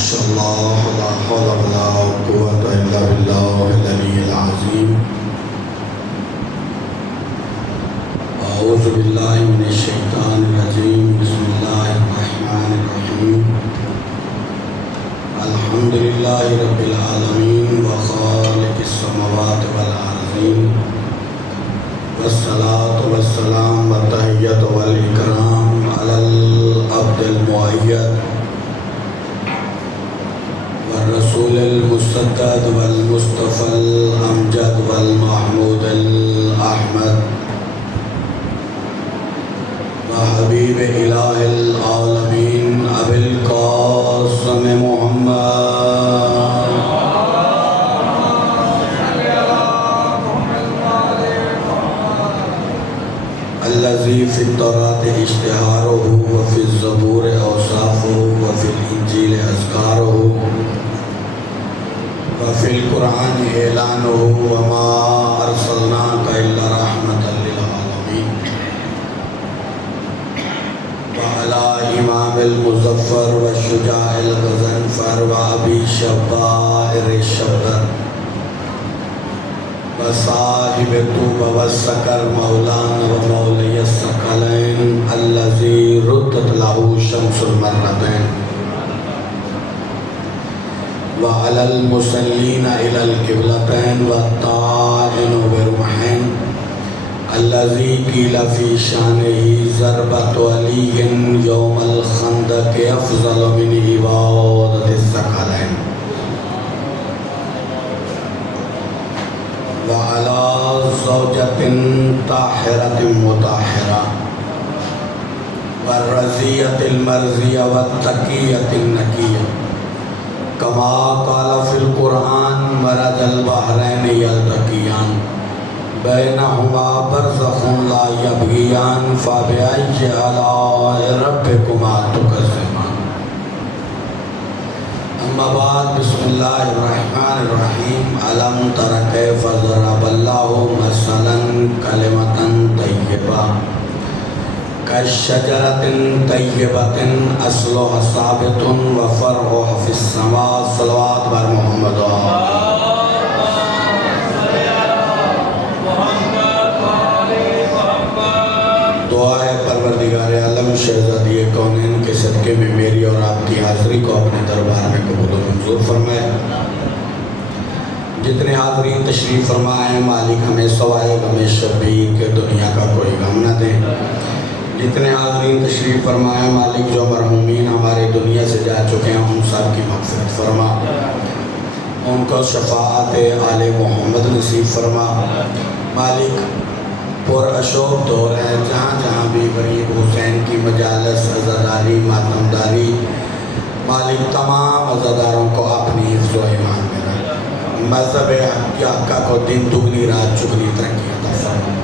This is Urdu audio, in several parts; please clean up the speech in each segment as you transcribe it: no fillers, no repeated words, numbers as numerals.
شاء الله لا حول ولا قوة إلا بالله العلي العظيم. أعوذ بالله من الشيطان الرجيم. بسم الله الرحمن الرحيم. الحمد لله رب العالمين وخالق السماوات والأرضين، والصلاة والسلام والتحية والإكرام على العبد المؤيد والرسول المسدد والمصطفى الأمجد والمحمود الأحمد وحبيب إله العالمين أبي القاسم محمد الذي في التوراة اشتهاره وفي الزبور أوصافه وفي الإنجيل أذكاره وفي القرآن إعلانه وما أرسلناك إلا رحمة للعالمين وعلى إمام المظفر والشجاع الغضنفر وأبي شبائر الشبر وصاحب الطوبى والسكر مولانا ومولي الثقلين الذي ردت له شمس المرتين وعلى المصلين إلى القبلتين والطائن برمحين الذي قيل في شانه ضربة ولي يوم الخندق أفضل من عبادة الثقلين وعلى زوجة طاهرة مطهرة والرزية المرزية والتقية النقية كما قال في القرآن مرج البحرين يلتقيان بينهما برزخ لا يبغيان فبأي آلاء ربكما تكذبان. أما بعد، بسم الله الرحمن الرحيم. ألم تر كيف ضرب الله مثلا كلمة طيبة كشجرة طيبة أصلها ثابت وفرعها في السماء. صلوات بر محمد. دعائے پروردگار عالم شہزادی کونین کے صدقے میں میری اور آپ کی حاضری کو اپنے دربار میں قبول و منظور فرمائے. جتنے حاضرین تشریف فرمائے ہیں مالک ہمیں سوائے غم شبیر کے دنیا کا کوئی غم نہ دیں. جتنے حاضرین تشریف فرمائے ہیں مالک جو مرحومین ہمارے دنیا سے جا چکے ہیں ان سب کی مغفرت فرما، ان کو شفاعت آل محمد نصیب فرما. مالک پر اشوق دور ہے، جہاں جہاں بھی غریب حسین کی مجالس، عزاداری، ماتمداری، مالک تمام عزاداروں کو اپنی حفظ و ایمان میں رکھ. مذہب حقہ کو دن دگنی رات چگنی ترقی عطا فرما.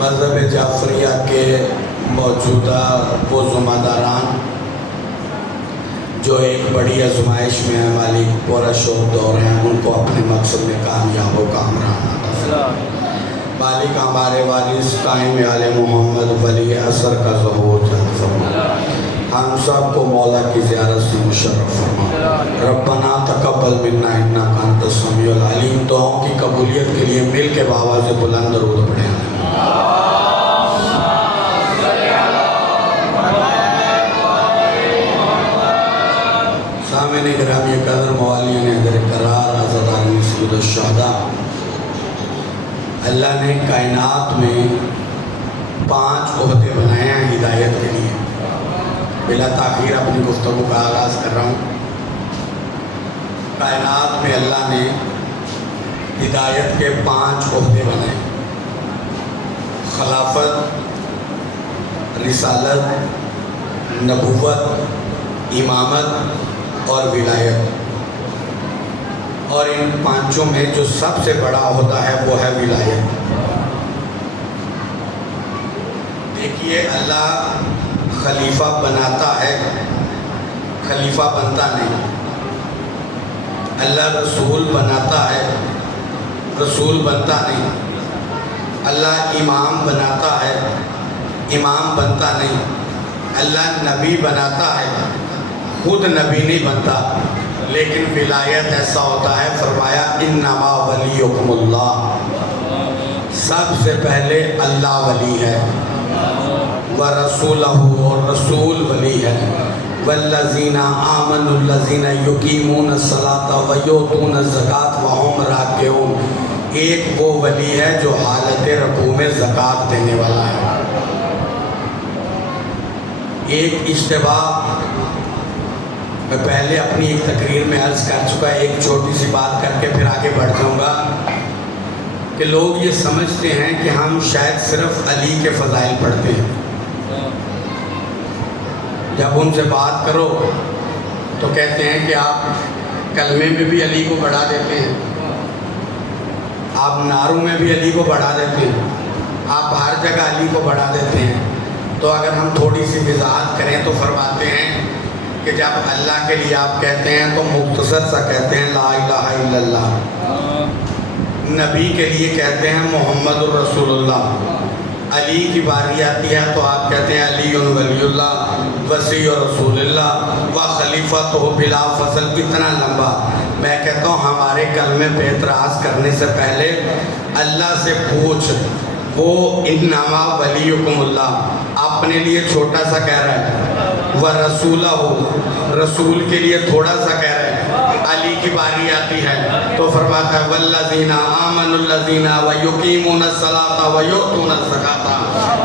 مذہب جعفریہ کے موجودہ وہ ذمہ داران جو ایک بڑی آزمائش میں ہیں مالک پر اشوق دور ہیں، ان کو اپنے مقصد میں کامیاب و کامران عطا فرما. مالک ہمارے والد قائم آل محمد ولی اثر کا ظہور جلد فرما. ہم سب کو مولا کی زیارت سے مشرف فرما. ربنا تقبل منا انک انت السمیع العلیم. دعاؤں کی قبولیت کے لیے مل کے بآواز بلند درود پڑھیں. سامعین گرامی قدر، موالیان حیدر قرار، عزاداران سید الشہداء، اللہ نے کائنات میں 5 عہدے بنائے ہیں ہدایت کے لیے. بلا تاخیر اپنی گفتگو کا آغاز کر رہا ہوں. کائنات میں اللہ نے ہدایت کے 5 عہدے بنائے: خلافت، رسالت، نبوت، امامت اور ولایت. اور ان 5 میں جو سب سے بڑا عہدہ ہے وہ ہے ولایت. دیکھیے، اللہ خلیفہ بناتا ہے، خلیفہ بنتا نہیں. اللہ رسول بناتا ہے، رسول بنتا نہیں. اللہ امام بناتا ہے، امام بنتا نہیں. اللہ نبی بناتا ہے، خود نبی نہیں بنتا، لیکن ولایت ایسا ہوتا ہے، فرمایا انما ولیکم اللہ، سب سے پہلے اللہ ولی ہے، ورسولہ، اور رسول ولی ہے، والذین آمنوا الذین یقیمون الصلاۃ ویؤتون الزکاۃ وہم راکعون، ایک وہ ولی ہے جو حالت رکوع میں زکوٰۃ دینے والا ہے۔ ایک اشتباہ میں پہلے اپنی ایک تقریر میں عرض کر چکا، ایک چھوٹی سی بات کر کے پھر آگے بڑھ جاؤں گا، کہ لوگ یہ سمجھتے ہیں کہ ہم شاید صرف علی کے فضائل پڑھتے ہیں۔ جب ان سے بات کرو تو کہتے ہیں کہ آپ کلمے میں بھی علی کو بڑھا دیتے ہیں، آپ نعروں میں بھی علی کو بڑھا دیتے ہیں، آپ ہر جگہ علی کو بڑھا دیتے ہیں۔ تو اگر ہم تھوڑی سی وضاحت کریں تو فرماتے ہیں کہ جب اللہ کے لیے آپ کہتے ہیں تو مختصر سا کہتے ہیں لا الہ الا اللہ، نبی کے لیے کہتے ہیں محمد الرسول اللہ، علی کی باری آتی ہے تو آپ کہتے ہیں علی ولی اللہ وصی رسول اللہ و خلیفۃ بلا فصل، کتنا لمبا۔ میں کہتا ہوں ہمارے کلمے پہ اعتراض کرنے سے پہلے اللہ سے پوچھ، وہ انما ولیکم اللہ اپنے لیے چھوٹا سا کہہ رہا ہے، ورسولہ، رسول کے لیے تھوڑا سا کہہ رہا ہے، علی کی باری آتی ہے تو فرماتا ہے والذین آمنوا الذین ویقیمون الصلاۃ ویؤتون الزکاۃ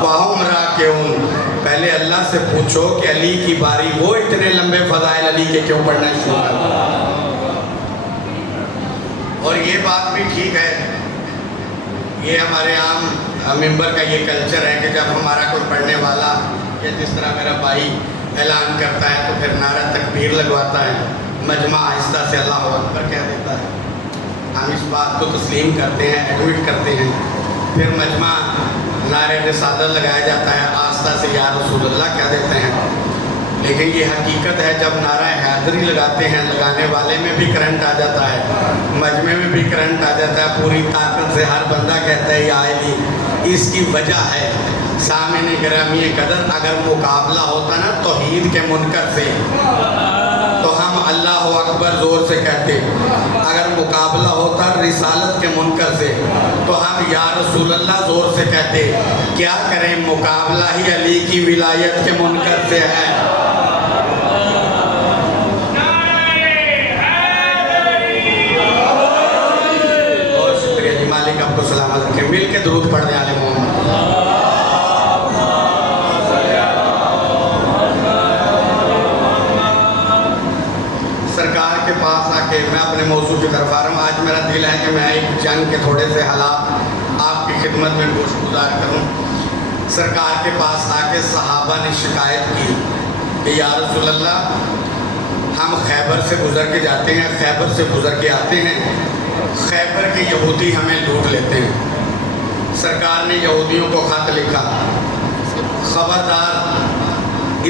وہم راکعون۔ پہلے اللہ سے پوچھو کہ علی کی باری، وہ اتنے لمبے فضائل علی کے کیوں پڑھنا شروع کر۔ اور یہ بات بھی ٹھیک ہے، یہ ہمارے عام ممبر کا یہ کلچر ہے کہ جب ہمارا کوئی پڑھنے والا یا جس طرح میرا بھائی اعلان کرتا ہے تو پھر نعرہ تکبیر لگواتا ہے، مجمع آہستہ سے اللہ اکبر کہہ دیتا ہے، ہم اس بات کو تسلیم کرتے ہیں، ایڈمٹ کرتے ہیں، پھر مجمع نعرہ رسالت لگایا جاتا ہے، آہستہ سے یا رسول اللہ کہہ دیتے ہیں۔ لیکن یہ حقیقت ہے جب نعرہ حیدری لگاتے ہیں، لگانے والے میں بھی کرنٹ آ جاتا ہے، مجمع میں بھی کرنٹ آ جاتا ہے، پوری طاقت سے ہر بندہ کہتا ہے یا علی۔ اس کی وجہ ہے سامعین گرامی قدر، اگر مقابلہ ہوتا نا توحید کے منکر سے تو ہم اللہ اکبر زور سے کہتے، اگر مقابلہ ہوتا رسالت کے منکر سے تو ہم یا رسول اللہ زور سے کہتے۔ کیا کریں، مقابلہ ہی علی کی ولایت کے منکر سے ہے۔ بہت شکریہ جی، مالک آپ کو سلامت رکھے، مل کے درود پڑھ دیں آل محمد۔ سرکار کے پاس آ کے میں اپنے موضوع کی طرف آ رہا ہوں۔ آج میرا دل ہے کہ میں ایک جنگ کے تھوڑے سے حالات آپ کی خدمت میں گوش گزار کروں۔ سرکار کے پاس آ کے صحابہ نے شکایت کی کہ یا رسول اللہ، ہم خیبر سے گزر کے جاتے ہیں، خیبر سے گزر کے آتے ہیں، خیبر کے یہودی ہمیں لوٹ لیتے ہیں۔ سرکار نے یہودیوں کو خط لکھا، خبردار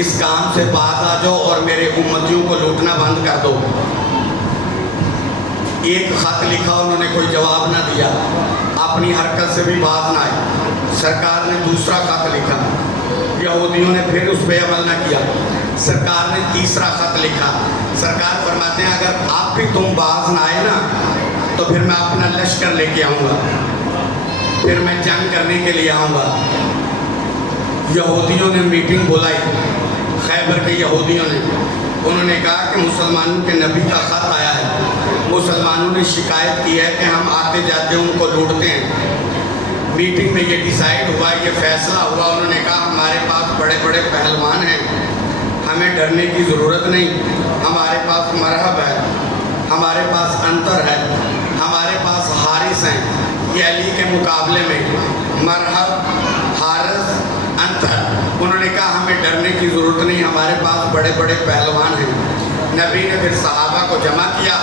اس کام سے باز آ جاؤ اور میرے امتیوں کو لوٹنا بند کر دو۔ ایک خط لکھا، انہوں نے کوئی جواب نہ دیا، اپنی حرکت سے بھی باز نہ آئے۔ سرکار نے دوسرا خط لکھا، یہودیوں نے پھر اس پہ عمل نہ کیا۔ سرکار نے تیسرا خط لکھا، سرکار فرماتے ہیں اگر آپ بھی تم باز نہ آئے نا تو پھر میں اپنا لشکر لے کے آؤں گا، پھر میں جنگ کرنے کے لیے آؤں گا۔ یہودیوں نے میٹنگ بلائی، خیبر کے یہودیوں نے، انہوں نے کہا کہ مسلمانوں کے نبی کا خط آیا ہے، مسلمانوں نے شکایت کی ہے کہ ہم آتے جاتے ان کو لوٹتے ہیں۔ میٹنگ میں یہ ڈیسائیڈ ہوا، یہ فیصلہ ہوا، انہوں نے کہا ہمارے پاس بڑے بڑے پہلوان ہیں، ہمیں ڈرنے کی ضرورت نہیں، ہمارے پاس مرہب ہے، ہمارے پاس انتر ہے، ہمارے پاس حارث ہیں۔ یہ علی کے مقابلے میں مرہب، حارث، انتر، انہوں نے کہا ہمیں ڈرنے کی ضرورت نہیں، ہمارے پاس بڑے بڑے پہلوان ہیں۔ نبی نے پھر صحابہ کو جمع کیا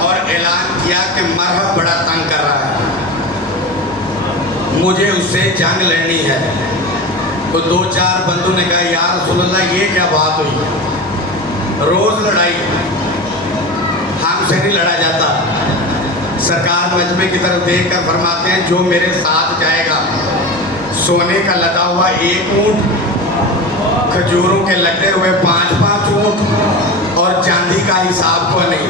اور اعلان کیا کہ مرہب بڑا تنگ کر رہا ہے، مجھے اس سے جنگ لڑنی ہے۔ تو دو چار بندوں نے کہا یا رسول اللہ یہ کیا بات ہوئی، روز لڑائی، ہم سے نہیں لڑا جاتا۔ سرکار مجمع کی طرف دیکھ کر فرماتے ہیں جو میرے ساتھ جائے گا، سونے کا لدا ہوا ایک اونٹ، کھجوروں کے لگے ہوئے 5 اونٹ اور اور چاندی کا حساب کو نہیں.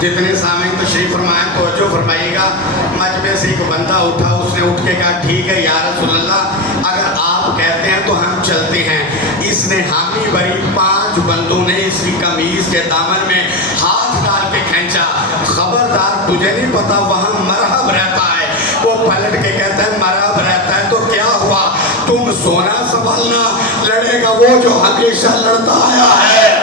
جتنے سامعین تشریف فرمائیں توجہ فرمائیے گا. مجمع سے ایک بندہ اٹھا, اس نے اٹھ کے کہا ٹھیک ہے یا رسول اللہ اگر آپ کہتے ہیں تو ہم چلتے ہیں. اس نے حامی بھری 5 بندوں نے اس کی قمیض کے دامن میں ہاتھ ڈال کے کھینچا. خبردار تجھے نہیں پتا وہاں مرحب رہتا ہے. وہ پلٹ کے کہتا ہے مرحب رہتا ہے تو کیا ہوا, تم سونا سنبھالنا, لڑے گا وہ جو ہمیشہ لڑتا آیا ہے.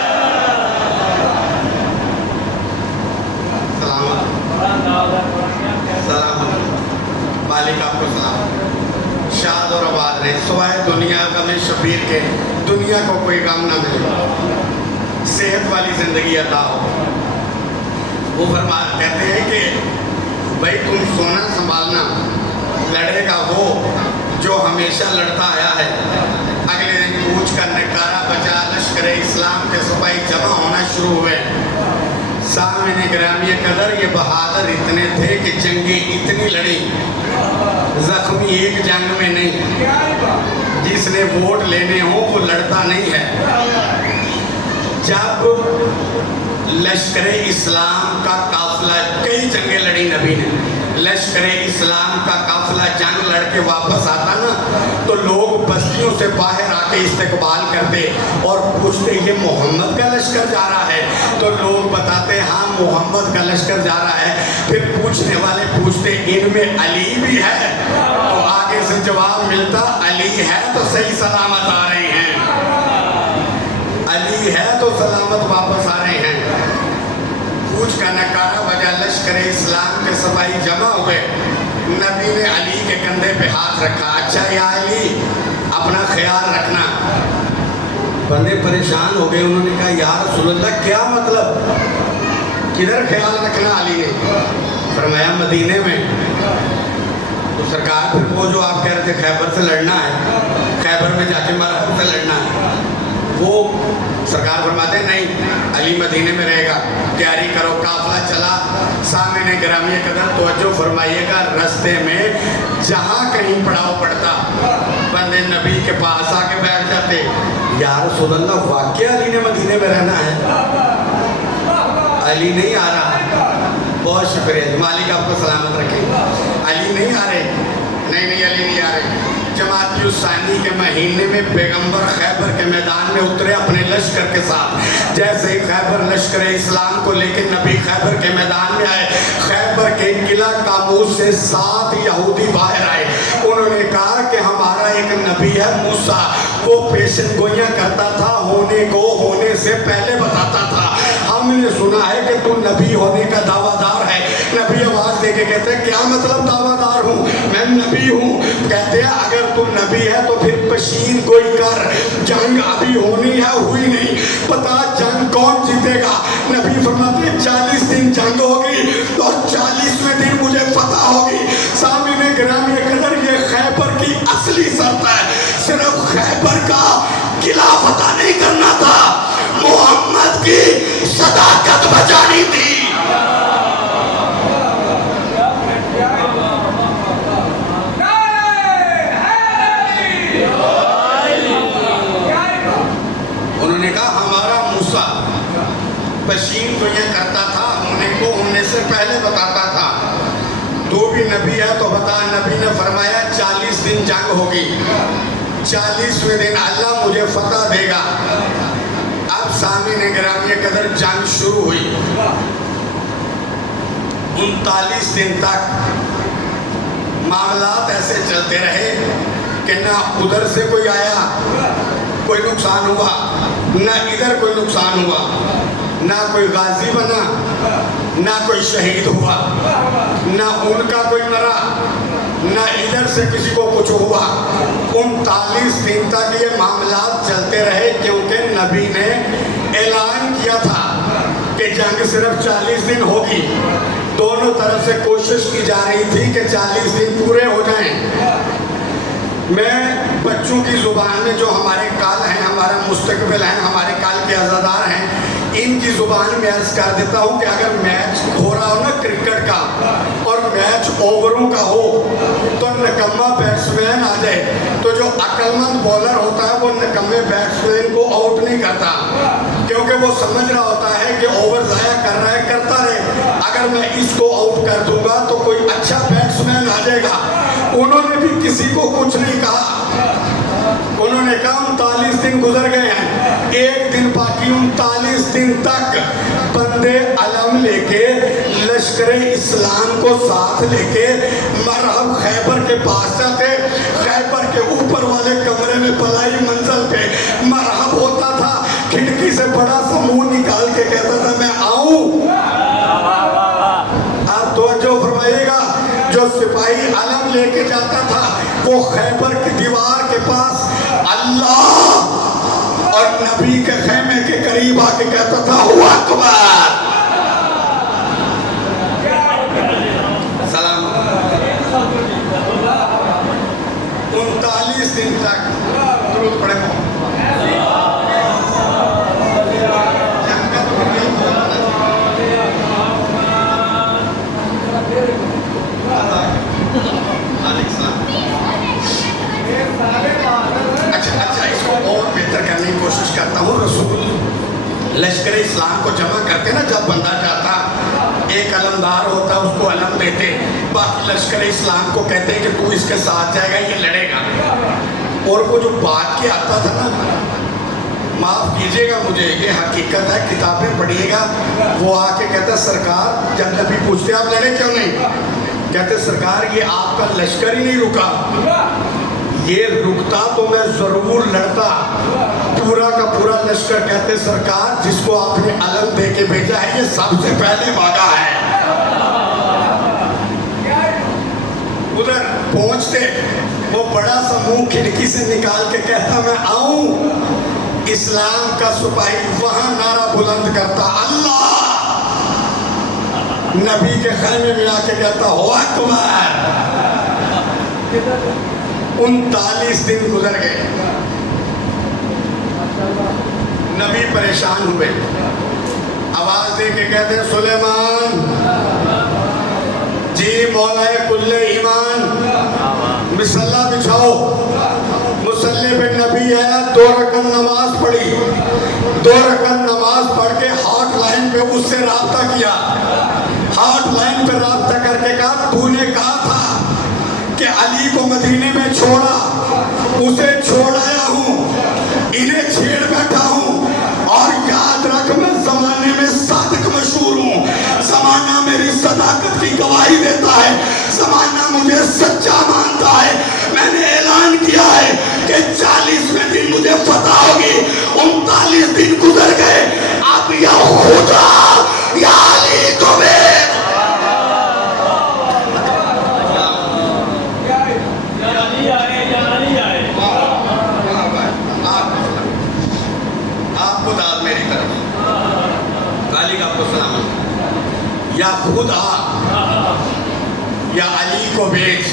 مالک آپ کو سلام. شاد اور آباد رہے سوائے دنیا غم شبیر کے, دنیا کو کوئی غم نہ ملے, صحت والی زندگی عطا ہو. وہ کہتے ہیں کہ بھائی تم سونا سنبھالنا, لڑے گا وہ جو ہمیشہ لڑتا آیا ہے. اگلے دن کوچ کا نکارا بجا, لشکر اسلام کے سپاہی جمع ہونا شروع ہوئے. سامعین گرامی قدر یہ بہادر اتنے تھے کہ جنگیں اتنی لڑی, زخمی ایک جنگ میں نہیں. جس نے ووٹ لینے ہوں وہ لڑتا نہیں ہے. جب لشکر اسلام کا قافلہ, کئی جنگیں لڑی نبی نے, لشکر اسلام کا قافلہ جنگ لڑ کے واپس آتا نا تو لوگ بستیوں سے باہر آ کے استقبال کرتے اور پوچھتے یہ محمد کا لشکر جا رہا ہے, تو لوگ بتاتے ہاں محمد کا لشکر جا رہا ہے. پھر پوچھنے والے پوچھتے ان میں علی بھی ہے, تو آگے سے جواب ملتا علی ہے تو صحیح سلامت آ رہے ہیں, علی ہے تو سلامت واپس آ رہے ہیں. کوچ کا نکارا بجا, لشکر اسلام کے سپاہی جمع ہوئے. نبی نے علی کے کندھے پہ ہاتھ رکھا, اچھا یا علی اپنا خیال رکھنا. بندے پریشان ہو گئے, انہوں نے کہا یا رسول اللہ کیا مطلب, کدھر خیال رکھنا علی نے؟ فرمایا مدینے میں. تو سرکار پھر وہ جو آپ کہہ رہے تھے خیبر سے لڑنا ہے, خیبر میں جا کے مرحب سے لڑنا ہے, وہ سرکار فرماتے نہیں علی مدینے میں رہے گا, تیاری کرو. قافلہ چلا. سامعین گرامی قدر توجہ فرمائیے گا, رستے میں جہاں کہیں پڑاؤ پڑتا بندے نبی کے پاس آ کے بیٹھ جاتے, یا رسول اللہ واقعہ علی نے مدینے میں رہنا ہے؟ علی نہیں آ رہا. بہت شکریہ, مالک آپ کو سلامت رکھے. علی نہیں آ رہے, نہیں علی نہیں آ رہے. جماعت الثانی کے مہینے میں پیغمبر خیبر کے میدان میں اترے اپنے لشکر کے ساتھ. جیسے ہی خیبر لشکر اسلام کو لے کے نبی خیبر کے میدان میں آئے, خیبر کے قلعہ کاموس سے 7 یہودی باہر آئے. انہوں نے کہا کہ ہمارا ایک نبی ہے موسیٰ, وہ پیشن گوئیاں کرتا تھا, ہونے کو ہونے سے پہلے بتاتا تھا. ہم نے سنا ہے کہ تو نبی ہونے کا دعویٰ دار ہے. نبی آواز دے کے کہتے ہیں کیا مطلب دعویٰ دار ہوں, میں نبی ہوں. کہتے ہیں اگر تم نبی ہے تو پھر پشین کوئی کر, جنگ ابھی ہونی ہے, ہوئی نہیں, بتا جنگ کون جیتے گا. نبی فرماتے ہیں 40 دن جنگ ہوگی اور 40ویں دن مجھے فتح ہوگی. سامعین گرامی قدر یہ خیبر کی اصلی شرط ہے, صرف خیبر کا قلعہ فتح نہیں کرنا تھا, محمد کی صداقت بچانی تھی. انہوں نے کہا ہمارا موسیٰ پشین کو یہ کرتا تھا, ہونے کو ہونے سے پہلے بتاتا تھا, تو بھی نبی ہے تو بتا. نبی نے فرمایا 40 دن جنگ ہوگی, 40ویں دن اللہ مجھے فتح دے گا. اب سامعین گرامی قدر جنگ شروع ہوئی. 39 دن تک معاملات ایسے چلتے رہے کہ نہ ادھر سے کوئی آیا کوئی نقصان ہوا, نہ ادھر کوئی نقصان ہوا, نہ کوئی غازی بنا, نہ کوئی شہید ہوا, نہ ان کا کوئی مرا, نہ ادھر سے کسی کو کچھ ہوا. 39 دن تک یہ معاملات چلتے رہے کیونکہ نبی نے اعلان کیا تھا کہ جنگ صرف 40 دن ہوگی. دونوں طرف سے کوشش کی جا رہی تھی کہ 40 دن پورے ہو جائیں. میں بچوں کی زبان میں جو ہمارے کال ہیں, ہمارا مستقبل ہیں, ہمارے کال کے عزادار ہیں, ان کی زبان میں عرض کر دیتا ہوں کہ اگر میچ ہو رہا ہو نا کرکٹ کا اور میچ اووروں کا ہو تو نکمہ بیٹسمین آ جائے تو جو عقل مند بولر ہوتا ہے وہ نکمے بیٹسمین کو آؤٹ نہیں کرتا, کیونکہ وہ سمجھ رہا ہوتا ہے کہ اوور ضائع کر رہا ہے، کرتا رہے، اگر میں اس کو آؤٹ کر دوں گا تو کوئی اچھا بیٹسمین آ جائے گا۔ انہوں نے بھی کسی کو کچھ نہیں کہا، انہوں نے کہا 39 دن گزر گئے ہیں، ایک دن باقی، 39 دن تک بندے علم لے کے لشکر اسلام کو ساتھ لے کے مرحب خیبر کے پاس جاتے، خیبر کے اوپر والے کمرے میں بلائی منزل پہ مرحب ہوتا تھا، کھڑکی سے بڑا سا منہ نکال کے کہتا تھا میں آؤں۔ آپ توجہ فرمائیے گا، جو سپاہی علم لے کے جاتا تھا وہ خیبر کی دیوار کے پاس اللہ اور نبی کے خیمے کے قریب آ کے کہتا تھا ہوا اکبر، سلام۔ 39 دن تک درود پڑھے اچھا اس کو اور بہتر کرنے کی کوشش کرتا ہوں۔ رسول لشکر اسلام کو جمع کرتے نا، جب بندہ جاتا ایک علمدار ہوتا اس کو علم دیتے، باقی لشکر اسلام کو کہتے کہ تو اس کے ساتھ جائے گا، یہ لڑے گا، اور وہ جو بات کے آتا تھا نا، معاف کیجئے گا مجھے، یہ حقیقت ہے، کتابیں پڑھیے گا، وہ آ کے کہتا سرکار، جب نبی پوچھتے آپ لڑے کیوں نہیں، کہتے سرکار یہ آپ کا لشکر ہی نہیں رکا، یہ رکتا تو میں ضرور لڑتا، پورا کا پورا لشکر۔ کہتے سرکار جس کو آپ نے علم دے کے بھیجا ہے یہ سب سے پہلے بھاگا ہے۔ ادھر پہنچتے وہ بڑا سا منہ کھڑکی سے نکال کے کہتا میں آؤں، اسلام کا سپاہی وہاں نعرہ بلند کرتا اللہ، نبی کے خیمے میں آ کے کہتا ہو اکبر۔ 39 دن گزر گئے، نبی پریشان ہوئے، آواز دے کے کہتے ہیں سلیمان جی مولا کل ایمان، مصلی بچھاؤ۔ مصلی پہ نبی آیا، 2 رکعت نماز پڑھی، 2 رکعت نماز پڑھ کے ہاٹ لائن پہ اس سے رابطہ کیا، ہاٹ لائن پہ رابطہ کر کے کہا تو نے کہا تھا کہ علی کو مدینے میں چھوڑا، اسے چھوڑایا ہوں، انہیں چھیڑ بیٹھا ہوں، اور یاد رکھ میں زمانے میں صادق مشہور ہوں، زمانہ میری صداقت کی گواہی دیتا ہے، زمانہ مجھے سچا مانتا ہے، میں نے اعلان کیا ہے کہ 40ویں دن مجھے فتح ہوگی۔ 39 دن گزر گئے، اب یا خدا یا علی کو بیٹ۔ آپ خود آج میری طرف غالب آپ کو سلام، یا خدا یا علی کو بیچ۔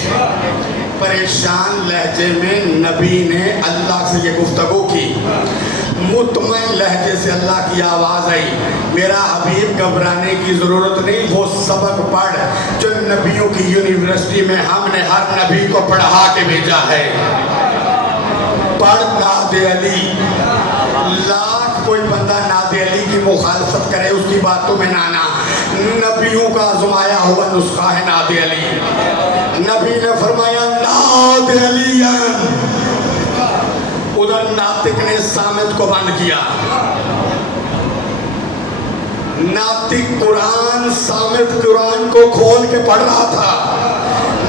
پریشان لہجے میں نبی نے اللہ سے یہ گفتگو کی، مطمئن لہجے سے اللہ کی آواز آئی، میرا حبیب گھبرانے کی ضرورت نہیں، وہ سبق پڑھ جو نبیوں کی یونیورسٹی میں ہم نے ہر نبی کو پڑھا کے بھیجا ہے، پڑھ نعت علی۔ لاکھ کوئی بندہ نعت علی کی مخالفت کرے اس کی باتوں میں نانا، نبیوں کا آزمایا ہوا نسخہ ہے نعت علی۔ نبی نے فرمایا نعت علی، ادھر ناطق نے سامت کو بند کیا، ناطق قرآن سامت قرآن کو کھول کے پڑھ رہا تھا،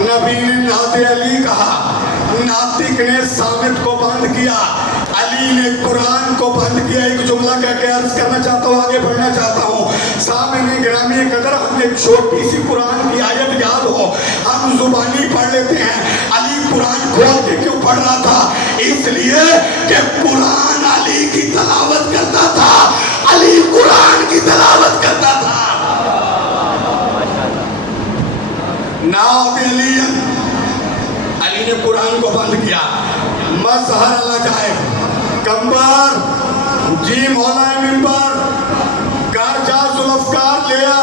نبی نے نعت علی کہا، ناطق نے سامت کو بند کیا، علی نے قرآن کو بند کیا۔ ایک جملہ کہہ کے عرض کرنا چاہتا ہوں، آگے بڑھنا چاہتا ہوں، سامنے گرامی قدر ہمیں چھوٹی سی قرآن کی آیت یاد ہو، ہم زبانی پڑھ لیتے ہیں، علی قرآن کھول کے کیوں پڑھ رہا تھا؟ اس لیے کہ قرآن علی کی تلاوت کرتا تھا، علی قرآن کی تلاوت کرتا تھا۔ نعت علی، علی نے قرآن کو بند کیا، مظہر اللہ جائے کمبر جی مولا ممبر گھر جا ذوالفقار لیا،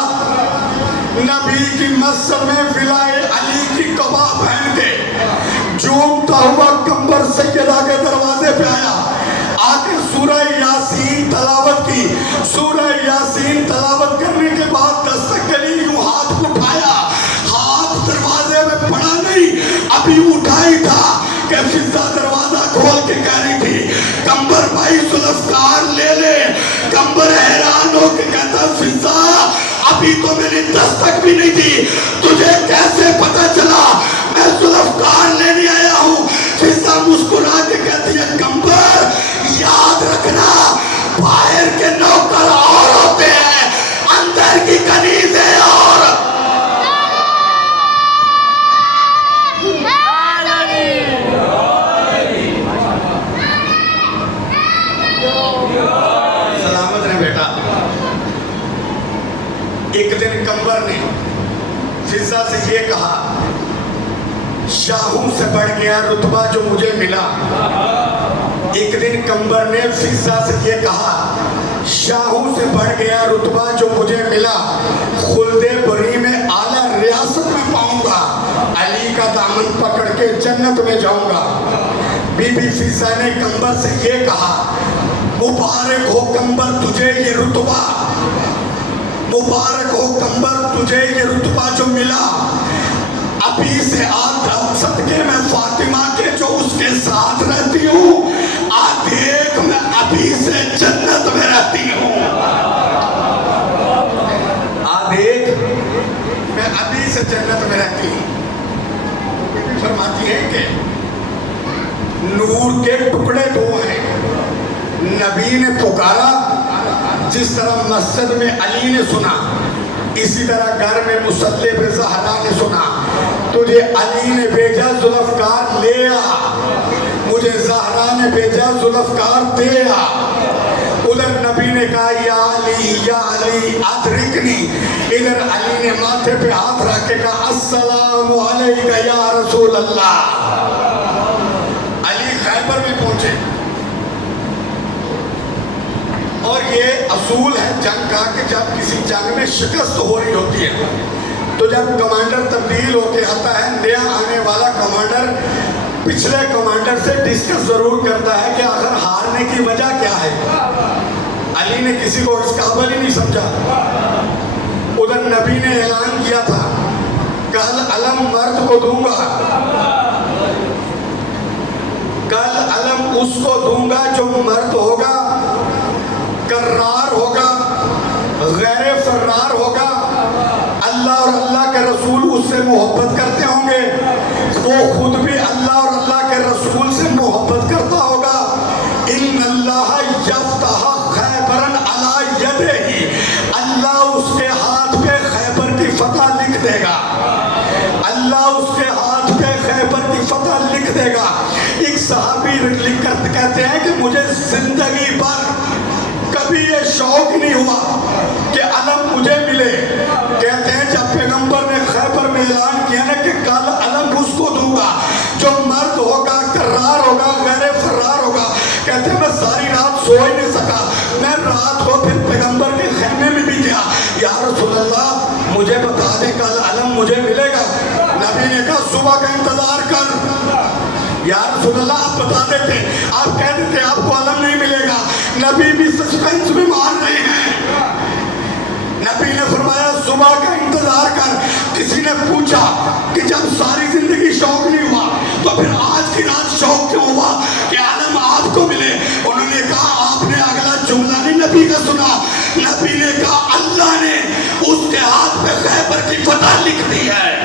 نبی کی مسجد میں فلائے علی کی قبا پہن کے جھومتا ہوا کمبر سیدہ کے دروازے پہ آیا، آ کے سورہ یاسین تلاوت کی. سورہ یاسین تلاوت کرنے کے بعد دستک کے لیے یوں ہاتھ اٹھایا, ہاتھ دروازے میں پڑا نہیں, ابھی اٹھائی تھا کہ فضا دروازہ کھول کے کہہ رہی تھی کمبر بھائی ذوالفقار لے لے. کمبر حیران ہو کے کہتا فضا ابھی تو میں نے دستک بھی نہیں دی, تجھے کیسے پتا چلا میں ذوالفقار لینے آیا ہوں؟ فضا مسکرا کے کہتی ہے کمبر یاد رکھنا باہر کے نوکر اور ہوتے ہیں, اندر کی کنیزیں اور. سلامت رہے بیٹا. ایک دن کمبر نے فضا سے یہ کہا شاہوں سے بڑھ گیا رتبہ جو مجھے ملا. ایک دن کمبر نے فضا سے یہ کہا شاہوں سے بڑھ گیا رتبہ جو مجھے ملا, خلد بری میں اعلیٰ ریاست میں پاؤں گا, علی کا دامن پکڑ کے جنت میں جاؤں گا. بی بی فضا نے کمبر سے یہ کہا مبارک ہو کمبر تجھے یہ رتبہ, مبارک ہو کمبر تجھے یہ رتبہ جو ملا. ابھی سے صدقے میں فاطمہ کے جو اس کے ساتھ رہتی ہوں, دیکھ میں ابھی سے جنت میں رہتی ہوں. دیکھ میں ابھی سے جنت میں رہتی ہوں. فرماتی ہے کہ نور کے ٹکڑے دو ہیں, نبی نے پکارا جس طرح مسجد میں علی نے سنا, اسی طرح گھر میں مصلی پہ زہرا نے سنا. تجھے علی نے بھیجا ذوالفقار لے آ, مجھے زہرا نے بھیجا ذوالفقار دے آ. ادھر نبی نے کہا یا علی ادرکنی, ادھر علی نے ماتھے پہ ہاتھ رکھ کے کہا السلام علیکہ یا رسول اللہ. علی خیبر میں پہنچے, اور یہ اصول ہے جنگ کا کہ جب کسی جنگ میں شکست ہو رہی ہوتی ہے تو جب کمانڈر تبدیل ہو کے آتا ہے, نیا آنے والا کمانڈر پچھلے کمانڈر سے ڈسکس ضرور کرتا ہے کہ آخر ہارنے کی وجہ کیا ہے. علی نے کسی کو اس قابل ہی نہیں سمجھا. ادھر نبی نے اعلان کیا تھا کل علم مرد کو دوں گا, کل علم اس کو دوں گا جو مرد ہوگا, کرار ہوگا, غیر فرار ہوگا, اللہ اور اللہ کے رسول اس سے محبت کرتے ہوں گے, وہ خود بھی اللہ اور اللہ کے رسول سے محبت کرتا ہوگا. ان اللہ یفتح خیبرن علی یدہ, اللہ اس کے ہاتھ پہ خیبر کی فتح لکھ دے گا, اللہ اس کے ہاتھ پہ خیبر کی فتح لکھ دے گا. ایک صحابی لکھ کر کہتے ہیں کہ مجھے زندگی بھر کبھی یہ شوق نہیں ہوا کہ علم مجھے ملے. کہتے ہیں جب پیغمبر نے خیبر میں اعلان کیا نا کہ کل علم اس کو دوں گا جو مرد ہوگا, کرار ہوگا, غیر فرار ہوگا, کہتے ہیں میں ساری رات سو ہی نہیں سکا. میں رات کو پھر پیغمبر کے خیمے میں بھی گیا, یا رسول اللہ مجھے بتا دیں کل علم مجھے ملے گا. نبی نے کہا صبح کا انتظار کر. یا رسول اللہ آپ بتا دیتے, آپ کہہ دیتے آپ کو علم نہیں ملے گا. نبی بھی سسپینس میں مار رہے ہیں. نبی نے فرمایا صبح کا انتظار کر. کسی نے پوچھا کہ جب ساری زندگی شوق نہیں ہوا تو پھر آج کی رات شوق کیوں ہوا کہ علم آپ کو ملے؟ انہوں نے کہا آپ نے اگلا جملہ نہیں نبی کا سنا. نبی نے کہا اللہ نے اس کے ہاتھ پہ خیبر کی فتح لکھ دی ہے.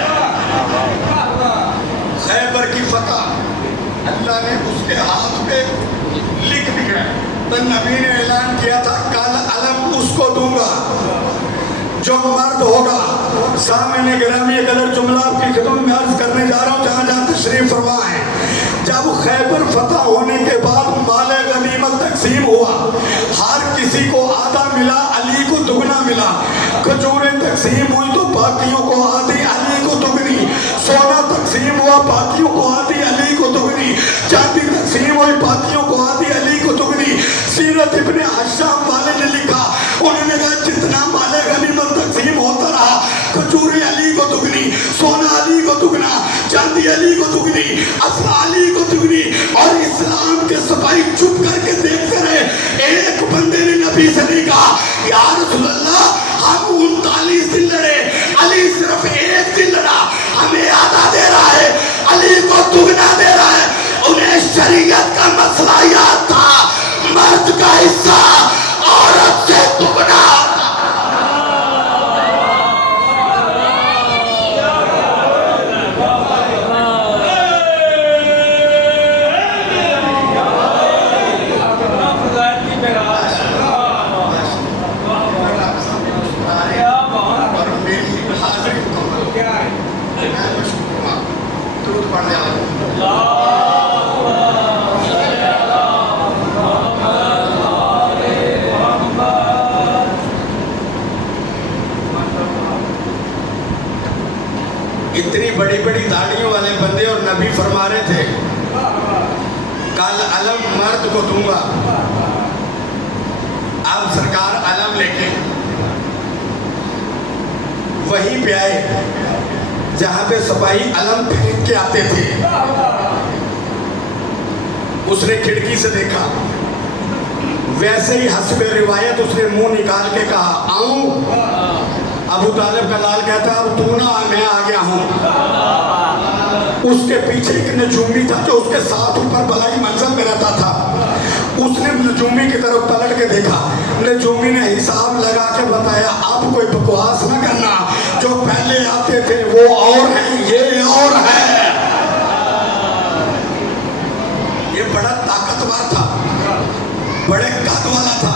خیبر کی فتح اللہ نے اس کے ہاتھ پہ لکھ دی ہے. تو نبی نے اعلان کیا تھا کل علم اس کو دوں گا جو مرد ہوگا. سامنے گرامی ایک ادھر جملہ آپ کی خدمت میں عرض کرنے جا رہا ہوں جہاں جہاں تشریف فرما ہے. جب خیبر فتح ہونے کے بعد مال غنیمت تقسیم ہوا, ہر کسی کو آدھا ملا, علی کو دگنا ملا. کھجوریں تقسیم ہوئی تو باقیوں کو آدھی, علی کو دگنی. سونا تقسیم ہوا, باقیوں کو آدھی, علی کو دگنی. چاندی تقسیم ہوئی, باقیوں کو آدھی, علی کو دگنی. سیرت ابن حشام والے نے لکھا, انہوں نے کہا جتنا مال غنیمت تقسیم ہوتا رہا کھجوریں علی کو دگنی, سونا علی کو دگنا, چاندی علی کو دگنی, اسلحہ علی کو دگنی. اور اسلام کے سپاہی چھپ کر کے دیکھتے رہے ایک بندے نے نبی سے نہیں کہا یا رسول اللہ ہم 39 دن لڑے، علی صرف 1 دن لڑا، ہمیں آدھا دے رہا ہے، علی کو دگنا دے رہا ہے۔ انہیں شریعت کا مسئلہ یاد تھا، مرد کا حصہ عورت سے دگنا۔ اتنی بڑی بڑی داڑھیوں والے بندے اور نبی فرما رہے تھے کل علم مرد کو دوں گا۔ اب سرکار علم لے کے وہیں پہ آئے جہاں پہ سپاہی علم پھینک کے آتے تھے۔ اس نے کھڑکی سے دیکھا، ویسے ہی حسب روایت اس نے منہ نکال کے کہا آؤں؟ ابو طالب کا لال کہتا ہے اب تو نہ آ، میں آ گیا ہوں۔ اس کے پیچھے ایک نجومی تھا جو اس کے ساتھ اوپر بلائی منزل میں رہتا تھا، اس نے نجومی کی طرف پلٹ کے دیکھا، نجومی نے حساب لگا کے بتایا اب کوئی بکواس نہ کرنا، جو پہلے آتے تھے وہ اور ہیں، یہ اور ہے۔ یہ بڑا طاقتور تھا، بڑے قد والا تھا۔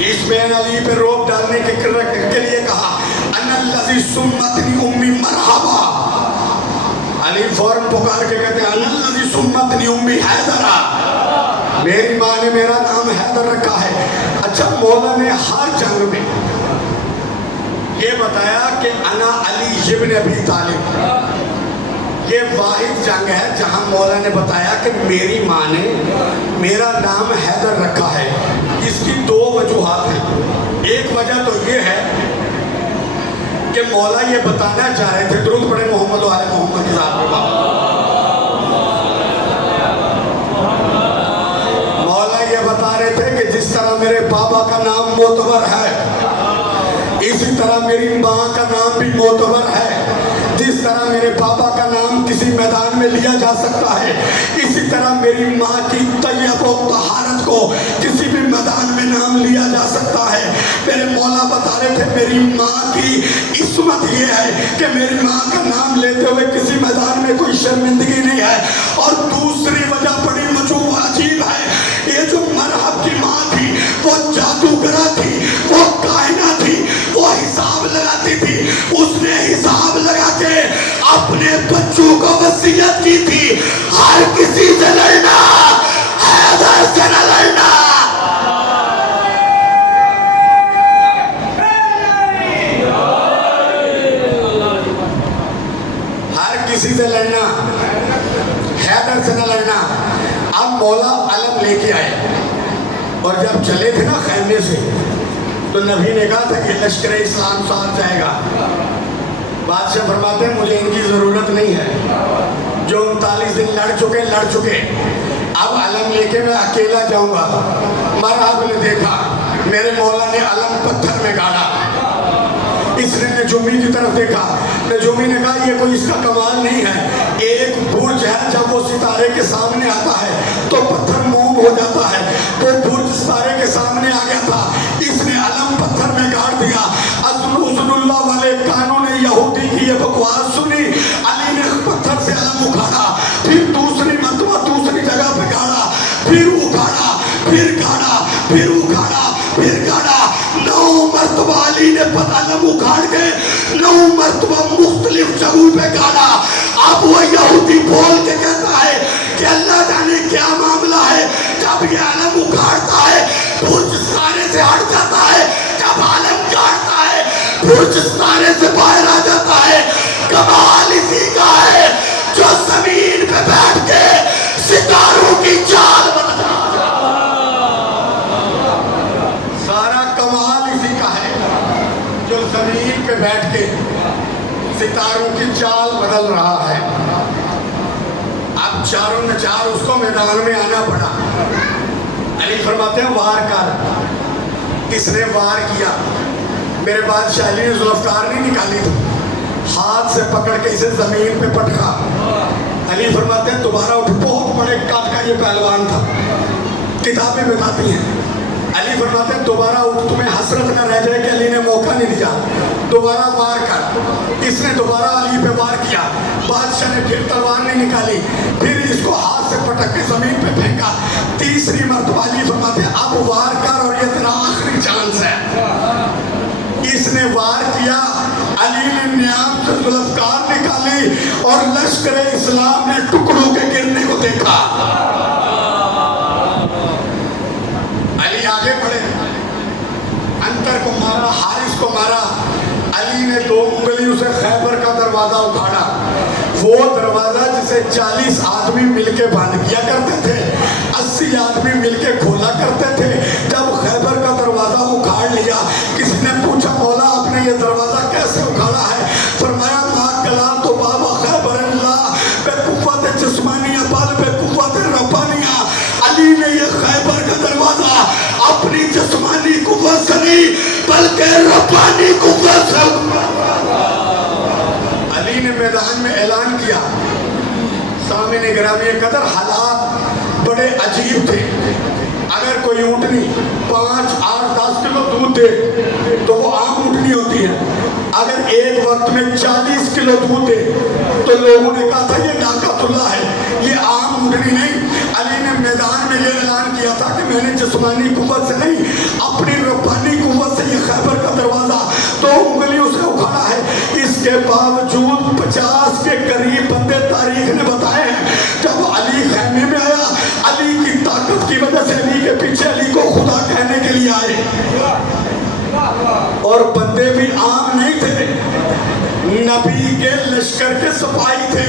اس بین علی پہ روک ڈالنے کے لیے کہا انا الذی سمتنی امی مرحبا۔ علی فوراً پکار کے کہتے ہیں انا الذی سمتنی امی حیدرہ، میری ماں نے میرا نام حیدر رکھا ہے۔ اچھا، مولا نے ہر جنگ میں یہ بتایا کہ انا علی ابن ابی طالب، یہ واحد جنگ ہے جہاں مولا نے بتایا کہ میری ماں نے میرا نام حیدر رکھا ہے۔ اس کی 2 وجوہات ہیں۔ ایک وجہ تو یہ ہے کہ مولا یہ بتانا چاہ رہے تھے، درود پڑھے محمد و آل محمد کی ذات پہ۔ مولا یہ بتا رہے تھے کہ جس طرح میرے بابا کا نام معتبر ہے، اسی طرح میری ماں کا نام بھی معتبر ہے۔ جس طرح میرے پاپا کا نام کسی میدان میں لیا جا سکتا ہے، اسی طرح میری ماں کی طیب و طہارت کو کسی بھی میدان میں نام لیا جا سکتا ہے۔ میرے مولا بتا رہے تھے میری ماں کی عصمت یہ ہے کہ میری ماں کا نام لیتے ہوئے کسی میدان میں کوئی شرمندگی نہیں ہے۔ اور دوسری وجہ بڑی عجیب ہے، یہ جو مرحب کی ماں تھی وہ جادوگرہ تھی، وہ کائنہ تھی، وہ حساب لگاتی تھی۔ اس نے حساب لگا کے اپنے بچوں کو وصیت کی تھی ہر کسی سے لڑنا، حیدر سے نہ لڑنا۔ ہر کسی سے لڑنا، حیدر سے نہ لڑنا۔ اب مولا علم لے کے آئے اور جب چلے تھے نا خیمے سے تو نبی نے کہا تھا کہ لشکر اسلام ساتھ جائے گا۔ بادشاہ فرماتے ہیں مجھے ان کی ضرورت نہیں ہے، جو 39 دن لڑ چکے، اب علم لے کے میں اکیلا جاؤں گا۔ مرحب نے دیکھا میرے مولا نے علم پتھر میں گاڑا، اس نے نجومی کی طرف دیکھا، نجومی نے کہا یہ کوئی اس کا کمال نہیں ہے، ایک برج ہے جب وہ ستارے کے سامنے آتا ہے تو پتھر موم ہو جاتا ہے، تو برج ستارے کے سامنے آ گیا تھا، اس نے علم پتھر میں گاڑ دیا۔ حضرت اللہ والے کانوں نے یہودی کی یہ بکواس سنی، علی نے پتھر سے علم اکھاڑا، پھر دوسری مرتبہ دوسری جگہ پہ گاڑا، پھر اکھاڑا، پھر گاڑا، پھر اکھاڑا، پھر گاڑا۔ 9 مرتبہ علی نے علم اکھاڑ کے 9 مرتبہ مختلف جگہوں پہ گاڑا۔ اب وہ یہودی بول کے کہتا ہے کہ اللہ جانے کیا معاملہ ہے، جب یہ علم اکھاڑتا ہے برج ستارے سے ہٹ جاتا ہے، جب علم گاڑتا ہے برج ستارے سے باہر آ جاتا ہے۔ کمال اسی کا ہے جو زمین پہ بیٹھ کے ستاروں کی چال بنا۔ سارا کمال اسی کا ہے جو زمین پہ بیٹھ کے ستاروں کی چال بدل رہا ہے۔ اب چاروں نے چار اس کو میدان میں آنا پڑا۔ علی فرماتے ہیں وار کر. اس نے وار کیا. میرے بادشاہ علی نے ذوالفقار نہیں نکالی تھی, ہاتھ سے پکڑ کے اسے زمین پہ پٹکا. علی فرماتے ہیں دوبارہ اٹھ. بہت بڑے قد کا یہ پہلوان تھا, کتابیں بتاتی ہیں. علی فرماتے ہیں دوبارہ اٹھ, تمہیں حسرت نہ رہ جائے کہ علی نے موقع نہیں دیا, دوبارہ وار کر. اس نے دوبارہ علی پہ وار کیا. بادشاہ نے پھر تلوار نہیں نکالی, پھر اس کو ہاتھ سے پٹک کے زمین پہ پھینکا. تیسری مرتبہ علی فرماتے ہیں اب وار کر, اور یہ تیرا آخری چانس ہے. اس نے وار کیا. علی نے نیام سے ذوالفقار نکالی اور لشکر اسلام نے ٹکڑوں کے گرنے کو دیکھا. علی آگے بڑھے, انتر کو مارا, حارث کو مارا. علی نے 2 انگلیوں سے خیبر کا دروازہ اٹھاڑا. وہ دروازہ جسے 40 آدمی مل کے بند کیا کرتے تھے, 80 آدمی مل کے کھولا کرتے تھے. جب خیبر کا دروازہ اکھاڑ لیا, کسی نے پوچھا مولا آپ نے یہ دروازہ کیسے اکھاڑا ہے؟ فرمایا ما کلا تو بابا خیبر اللہ بے قوت جسمانیہ بل بے قوت ربانیہ. علی نے یہ خیبر کا دروازہ اپنی جسمانی قوت سے نہیں بلکہ ربانی قوت سے. علی نے میدان میں اعلان کیا. سامنے گرامی قدر حالات بڑے عجیب تھے. اگر کوئی اونٹنی 5, 8, 10 کلو دودھ دے تو وہ عام اونٹنی ہوتی ہے. اگر ایک وقت میں 40 کلو دودھ دے تو لوگوں نے کہا تھا یہ ناقۃ اللہ ہے, یہ عام اونٹنی نہیں. علی نے میدان میں یہ اعلان کیا تھا کہ میں نے جسمانی قوت سے نہیں اپنی ربانی قوت سے یہ خیبر کا دروازہ 2 انگلیوں سے اکھاڑا ہے. اس کے باوجود 50 کے قریب بندے تاریخ نے بتائے ہیں جب علی خیمے میں آیا, علی کی طاقت کی وجہ سے علی کے پیچھے علی کو خدا کہنے کے لیے آئے. اور بندے بھی عام نہیں تھے, نبی کے لشکر کے سپاہی تھے,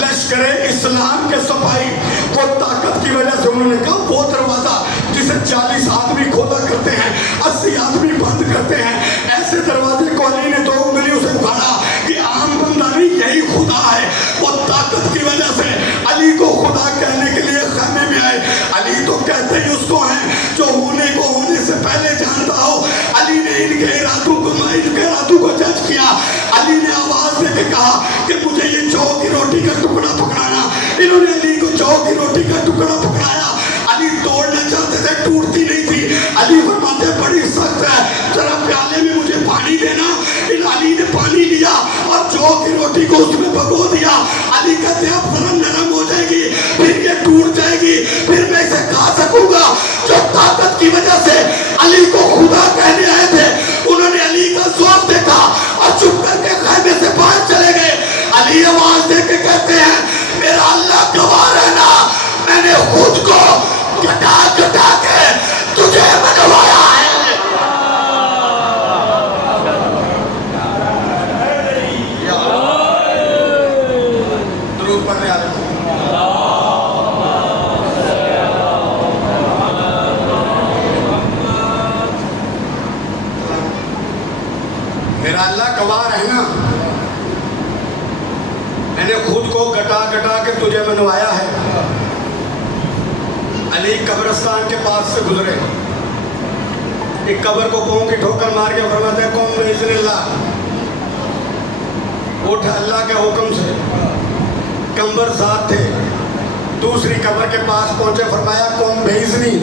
لشکر اسلام کے سپاہی. وہ طاقت کی وجہ سے انہوں نے کہا وہ دروازہ جسے 40 آدمی کھولا کرتے ہیں, 80 آدمی بند کرتے ہیں, ایسے دروازے کو علی نے 2 انگلیوں سے اکھاڑا. یہ عام بندہ نہیں, یہی خدا ہے. وہ طاقت کی وجہ سے علی کو خدا کہنے کے لیے خیمے میں آئے. علی تو کہتے ہی اس کو ہیں جو ہونے کو ہونے سے پہلے جانتا ہو. علی نے ان کے ارادوں کو جج کیا. علی نے آواز دے کے کہا کہ مجھے یہ جو کی روٹی کا ٹکڑا پکڑانا. انہوں نے علی کو جو کی روٹی کا ٹکڑا پکڑایا. علی توڑنا چاہتے تھے, ٹوٹتی نہیں تھی. علی فرماتے بڑی سخت ہے, ذرا پیالے میں مجھے پانی دینا. علی نے پانی لیا اور جو کی روٹی کو اس میں بھگو دیا. علی کہتے ہیں اب ذرا نرم ہو جائے گی, پھر یہ ٹوٹ جائے گی, پھر میں اسے کھا سکوں گا. جو طاقت کی وجہ سے علی کو خدا کہنے آئے تھے, انہوں نے علی کا ذوق دیکھا اور چپ کر کے خیمے سے باہر چلے گئے. علی آواز دے کے کہتے ہیں میرا اللہ گواہ رہنا, میں نے خود کو گٹا گٹا کے تجھے منوایا ہے. درود پڑھنے آتے ہیں. میرا اللہ گواہ رہنا, میں نے خود کو گٹا گٹا کے تجھے منوایا ہے. علی قبرستان کے پاس سے گزرے, ایک قبر کو پاؤں کی ٹھوکر مار کے فرماتے ہیں قوم باذن اللہ, اٹھ اللہ کے حکم سے. قبر ساتھ تھے. دوسری قبر کے پاس پہنچے, فرمایا قوم باذنی,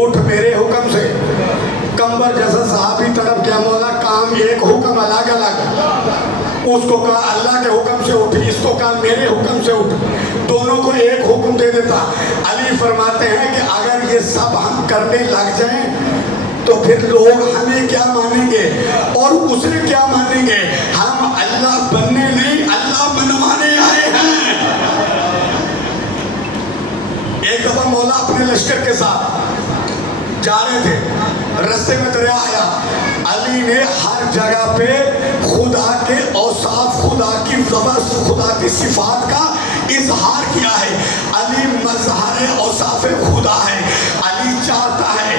اٹھ میرے حکم سے. قبر جیسا صحابی تڑپ کیا مولا کام ایک حکم الگ الگ. اس کو کہا اللہ کے حکم سے اٹھ, اس کو کہا میرے حکم سے اٹھ, دونوں کو ایک حکم دے دیتا. علی فرماتے ہیں کہ اگر یہ سب ہم کرنے لگ جائیں تو پھر لوگ ہمیں کیا مانیں گے اور اسے کیا مانیں گے. ہم اللہ بننے نہیں اللہ منوانے آئے ہیں. ایک دفعہ مولا اپنے لشکر کے ساتھ جا رہے تھے, رستے میں دریا آیا. علی نے ہر جگہ پہ خدا کے اوصاف, خدا کی وصف, خدا کی صفات کا اظہار کیا ہے. علی مظہر اوصاف خدا ہے. علی چاہتا ہے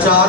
4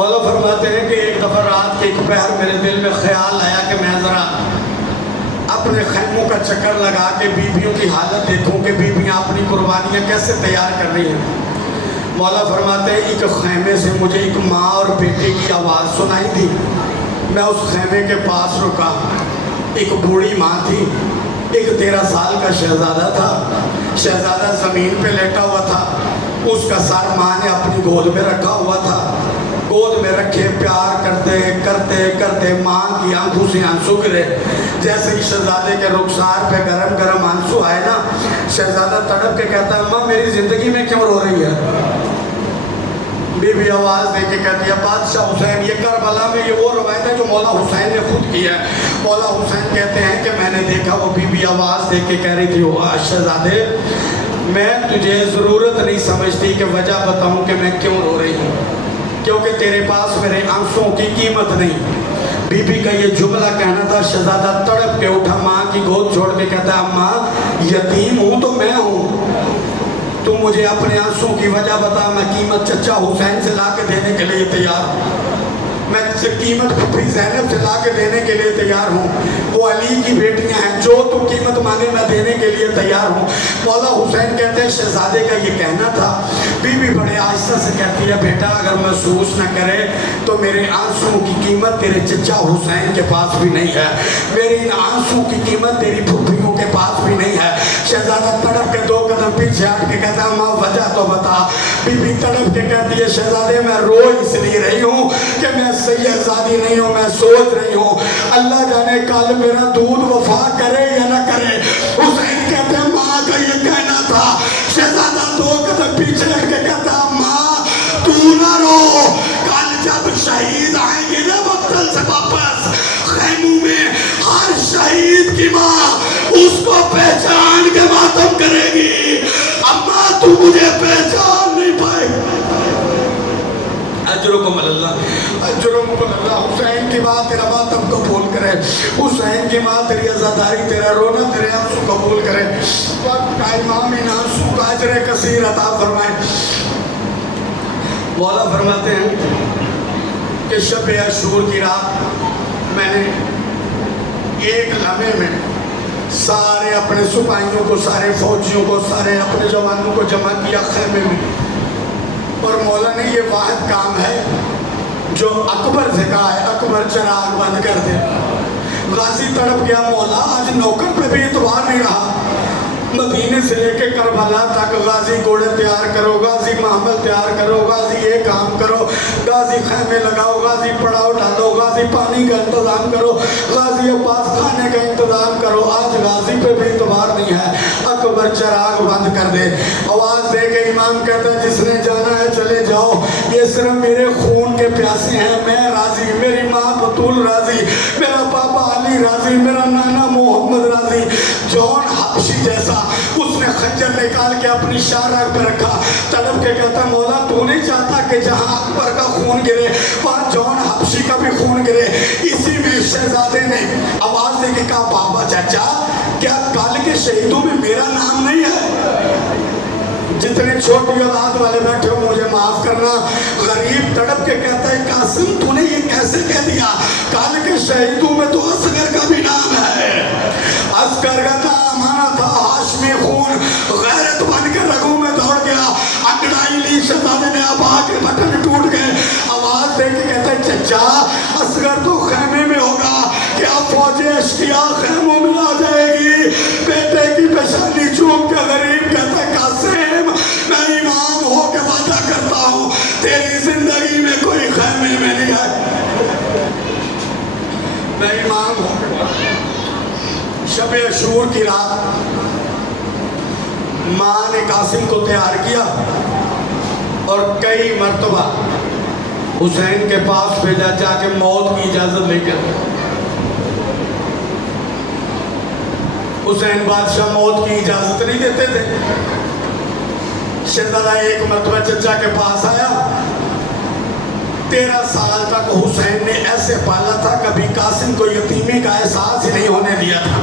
مولا فرماتے ہیں کہ ایک دفعہ رات کے ایک پہر میرے دل میں خیال آیا کہ میں ذرا اپنے خیموں کا چکر لگا کے بیویوں کی حالت دیکھوں کہ بیویاں اپنی قربانیاں کیسے تیار کر رہی ہیں۔ مولا فرماتے ہیں ایک خیمے سے مجھے ایک ماں اور بیٹے کی آواز سنائی تھی۔ میں اس خیمے کے پاس رکا، ایک بوڑھی ماں تھی، ایک 13 سال کا شہزادہ تھا۔ شہزادہ زمین پہ لیٹا ہوا تھا، اس کا سر ماں نے اپنی گود میں رکھا ہوا تھا۔ گود میں رکھے پیار کرتے کرتے کرتے ماں کی آنکھوں سے آنسو گرے۔ جیسے ہی شہزادے کے رخسار پہ گرم گرم آنسو آئے نا، شہزادہ تڑپ کے کہتا ہے اماں میری زندگی میں کیوں رو رہی ہے؟ بی بی آواز دے کے کہتی ہے بادشاہ حسین، یہ کربلا میں یہ وہ روایت ہے جو مولا حسین نے خود کی ہے۔ مولا حسین کہتے ہیں کہ میں نے دیکھا وہ بی بی آواز دے کے کہہ رہی تھی شہزادے میں تجھے ضرورت نہیں سمجھتی کہ وجہ بتاؤں کہ میں کیوں رو رہی ہوں، کیونکہ تیرے پاس میرے آنسوں کی قیمت نہیں۔ بی بی کا یہ جملہ کہنا تھا۔ شہزادہ تڑپ کے اٹھا، ماں کی گود چھوڑ کے کہتا ہے اماں یتیم ہوں تو میں ہوں، تو مجھے اپنے آنسوں کی وجہ بتا، میں قیمت چچا حسین سے لا کے دینے کے لیے تیار ہوں، میں قیمت پھپھی زینب سے لا کے دینے کے لیے تیار ہوں، وہ علی کی بیٹیاں ہیں، جو تو قیمت مانگے میں دینے کے لیے تیار ہوں۔ مولا حسین کہتے ہیں شہزادے کا یہ کہنا تھا۔ بی بی بڑے آہستہ سے کہتی ہے بیٹا اگر محسوس نہ کرے تو میرے آنسوں کی قیمت تیرے چچا حسین کے پاس بھی نہیں ہے، میری ان آنسوں کی قیمت تیری پھپھیوں کے پاس بھی نہیں ہے۔ شہزادہ تڑپ کے 2 قدم پیچھے ہٹ کے کہتا ہے ماں وجہ تو بتا۔ بی بی تڑپ کے کہتی ہے شہزادے میں رو اس لیے رہی ہوں کہ میں سید زادی نہیں ہوں، میں سوچ رہی ہوں اللہ جانے کل میرا دودھ وفا کرے یا نہ کرے۔ حسین کہتے ہیں ماں کا یہ کہنا تھا۔ شہزادہ 2 قدم پیچھے ہٹ کے کہتا ماں تو نہ رو، کل جب شہید آئیں گے نا مقتل سے واپس، خیموں میں ہر شہید کی ماں اس کو پہچان کے ماتم کرے گی، اماں تو مجھے پہچان نہیں پائے گی۔ اجرکم اللہ، اجرکم اللہ۔ حسین کی ماں تیرا ماتم قبول کرے، حسین کی ماں تیری عزاداری، تیرا رونا، تیرے آنسو قبول کرے۔ وقت کا امام ان آنسو کا اجر کثیر عطا فرمائے۔ مولا فرماتے ہیں کہ شب عاشور کی رات میں نے ایک لمحے میں سارے اپنے سپاہیوں کو، سارے فوجیوں کو، سارے اپنے جوانوں کو جمع کیا خیمے میں، اور مولا نے یہ واحد کام ہے جو اکبر سے کہا ہے اکبر چراغ بند کر دے۔ غازی تڑپ گیا مولا آج نوکر پہ بھی اعتبار نہیں رہا، مدینے سے لے کے کربلا تک غازی گھوڑے تیار کرو، غازی محمل تیار کرو، غازی یہ کام کرو، غازی خیمے لگاؤ، غازی پڑاؤ ڈالو، غازی پانی کا انتظام کرو، غازی عباس کھانے کا انتظام کرو۔ آج غازی پہ بھی اعتبار نہیں ہے، اکبر چراغ بند کر دے۔ آواز دے کے امام کہتا ہے جس نے جانا ہے چلے جاؤ، یہ صرف میرے خون کے پیاسے ہیں، میں راضی، میری ماں بطول راضی، میرا پاپا علی راضی، میرا نانا محمد راضی۔ جون حبشی جیسا اس نے خنجر نکال کے اپنی شارک پہ رکھا، تڑپ کے کہتا مولا تو نہیں چاہتا کہ جہاں اکبر کا خون گرے وہاں جون حبشی کا بھی خون گرے۔ اسی میں شہزادے نے آواز دے کے کہا بابا چچا کیا کل کے شہیدوں میں میرا نام نہیں ہے؟ جتنے چھوٹی اولاد والے بیٹھے ہو مجھے معاف کرنا۔ غریب تڑپ کے کہتا ہے قاسم تو نے یہ کیسے کہہ دیا؟ کل کے شہیدوں میں تو اصغر کا بھی نام ہے۔ اصغر کا نام آنا تھا، ہاشمی خون غیرت بن کے رگوں میں دوڑ گیا، انگڑائی لی، شہزادے نے ابا کے بٹن ٹوٹ گئے۔ آواز دے کے کہتا ہے چچا اصغر تو خیمے میں ہوگا، کیا فوج اشقیا خیموں میں آ جائے گی؟ بیٹے کی پیشانی چوم کے غریب کہتا ہے قاسم میں امام ہو کے وعدہ کرتا ہوں تیری زندگی میں کوئی خیمے میں نہیں ہے، میں امام ہو کے وعدہ۔ شب عاشور کی رات ماں نے قاسم کو تیار کیا اور کئی مرتبہ حسین کے پاس بھیجا جا کے موت کی اجازت لے کر۔ حسین بادشاہ موت کی اجازت نہیں دیتے تھے۔ شہزادہ ایک مرتبہ چچا کے پاس آیا، 13 سال تک حسین نے ایسے پالا تھا، کبھی قاسم کو یتیمی کا احساس ہی نہیں ہونے دیا تھا۔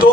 2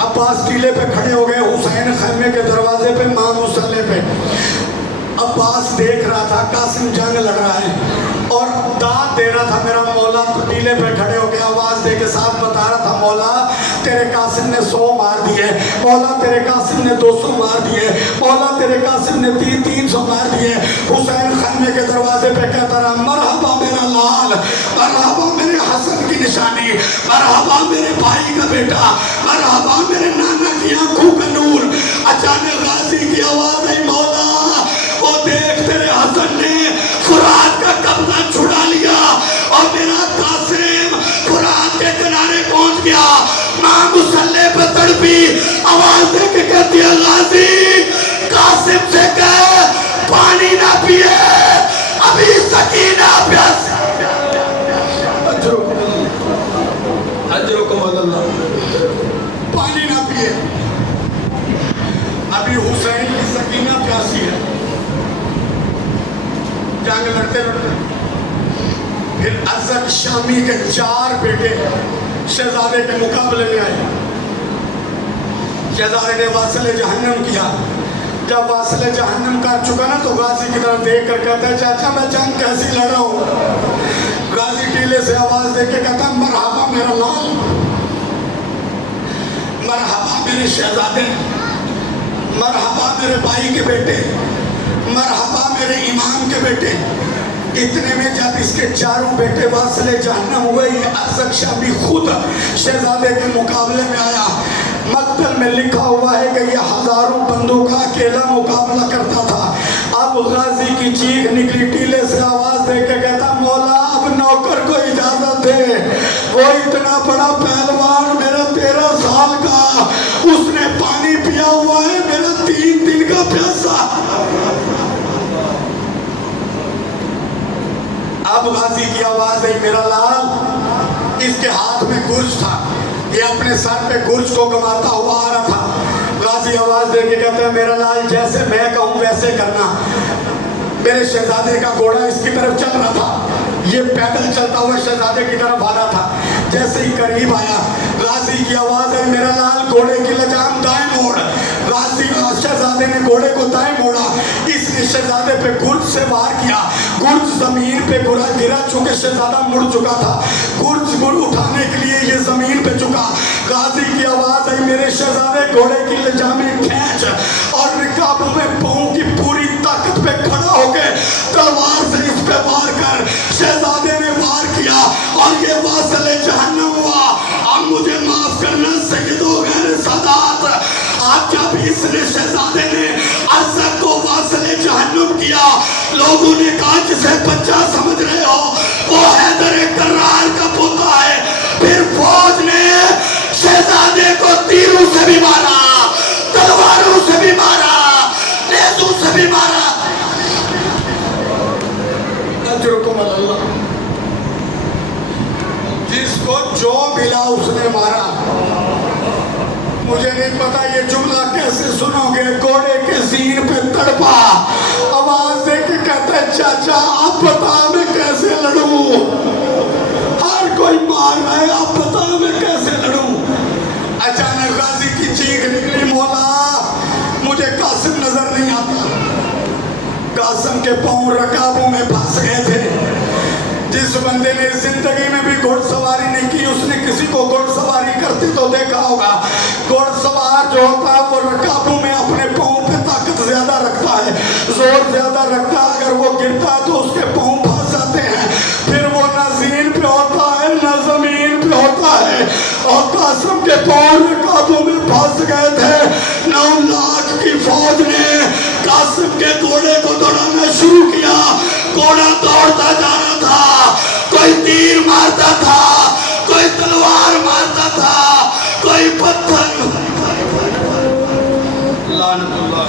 عباس ٹیلے پہ کھڑے ہو گئے، حسین خیمے کے دروازے پہ، ماں مصلے پہ۔ عباس دیکھ رہا تھا قاسم جنگ لڑ رہا ہے اور داد دے رہا تھا، میرا مولا ٹیلے پہ کھڑے ہو کے آواز دے کے ساتھ بتا رہا تھا، مولا تیرے قاسم نے 100 مار دیے، مولا تیرے قاسم نے 200 مار دیے، مولا تیرے قاسم نے 300 مار دیے۔ حسین خیمے کے دروازے پہ کہتا رہا، مرحبا میرا لال، مرحبا میرے حسن کی نشانی، مرحبا میرے بھائی کا بیٹا، مرحبا میرے نانا کی آنکھوں کا نور۔ اچانک غازی کی آواز آئی، مولا وہ دیکھ تیرے حسن نے فرات کا قبضہ چھڑا لیا اور میرا قاسم فرات کے کنارے پہنچ گیا۔ ماں مصلے پہ تڑپی، آواز دے کے کہتی ہے، غازی قاسم سے کہے پانی نہ پیے، ابھی سکینہ پیاس۔ اجرکم اللہ، پانی نہ پیے، ابھی حسین کی سکینہ پیاسی ہے۔ جنگ لڑتے لڑتے پھر ازک شامی کے 4 بیٹے شہزادے کے مقابلے میں آئے۔ شہزادے نے واصل جہنم کیا۔ جب واصل جہنم کر چکا نا تو غازی کی طرف دیکھ کر کہتا ہے، چاچا میں جنگ کیسی لڑ رہا ہوں؟ غازی ٹیلے سے آواز دے کے کہتا ہے، مرحبا میرا لال، مرحبا میرے شہزادے، مرحبا میرے بھائی کے بیٹے، مرحبا میرے امام کے بیٹے۔ اتنے میں جب اس کے 4 بیٹے واصل جہنم ہوئے، یہ ازک شامی خود شہزادے کے مقابلے میں آیا۔ مقتل میں لکھا ہوا ہے کہ یہ ہزاروں بندوں کا اکیلا مقابلہ کرتا تھا۔ اب غازی کی چیخ نکلی، ٹیلے سے آواز دے کے کہتا، مولا اب نوکر کو اجازت دے، وہ اتنا بڑا پہلوان میرا 13 سال کا، اس نے پانی پیا ہوا ہے، میرا 3 دن کا پیاسا۔ اب غازی کی آواز ہے، میرا لال، اس کے ہاتھ میں گرج تھا، یہ اپنے سر پہ گرج کو گماتا ہوا آ رہا تھا۔ غازی آواز دے کے کہتا ہے، میرا لال جیسے میں کہوں ویسے کرنا۔ میرے شہزادے کا گھوڑا اس کی طرف چل رہا تھا، یہ پیدل چلتا ہوا شہزادے کی طرف آ رہا تھا۔ جیسے ہی قریب آیا، غازی کی آواز ہے، میرا لال گھوڑے کی لجام دائیں موڑ۔ غازی شہزادے نے گھوڑے کو دائیں موڑا، اس نے شہزادے پہ گرج سے وار کیا۔ گرج زمین پہ گرا، چونکہ شہزادہ مڑ چکا تھا، گرج اٹھانے کے لیے یہ زمین پہ چکا۔ غازی کی آواز آئی، میرے شہزادے گھوڑے کی لجامیں کھینچ اور رکابوں میں پاؤں کی پوری طاقت پہ کھڑا ہو کے تلوار سے اس پہ وار کر۔ شہزادے نے وار کیا اور یہ واصل جہنم ہوا۔ اب مجھے معاف کرنا سیدو غیر سادات، آج جب اس نے شہزادے نے ازک کو واصل جہنم کیا، لوگوں نے کہا جسے بچہ سمجھ رہے ہو وہ حیدر کرار کا پوتا ہے۔ پھر فوج نے شہزادے کو تیروں سے بھی مارا، تلواروں سے بھی مارا، نیزوں سے بھی مارا۔ اجرکم اللہ، جس کو جو ملا اس نے مارا۔ مجھے نہیں پتا یہ جملہ کیسے سنو گے، گھوڑے کے سین پہ تڑپا، آواز دے کے کہتا ہے، چاچا اب بتا میں کیسے لڑوں؟ ہر کوئی مار رہا ہے، اب بتا میں کیسے لڑوں؟ اچانک غازی کی چیخ نکلی، مولا مجھے قاسم نظر نہیں آتا۔ قاسم کے پاؤں رکابوں میں پھنس گئے تھے۔ جس بندے نے زندگی میں بھی گھوڑ سواری نہیں کی، اس نے کسی کو گھوڑ سواری کرتے تو دیکھا ہوگا۔ گھوڑ سوار جو ہوتا ہے وہ رکابوں میں اپنے پاؤں پہ طاقت زیادہ رکھتا ہے، زور زیادہ رکھتا ہے، اگر وہ گرتا ہے تو اس کے پاؤں پھنس جاتے ہیں، پھر وہ نہ زین پہ ہوتا ہے نہ زمین پہ ہوتا ہے۔ اور قاسم کے پاؤں رکابوں میں پھنس گئے تھے۔ 9 لاکھ کی فوج نے قاسم کے گھوڑے کو دوڑانا شروع کیا۔ گھوڑا دوڑتا جا رہا تھا، کوئی تیر مارتا تھا، کوئی تلوار مارتا تھا، کوئی پتھر۔ لعنت اللہ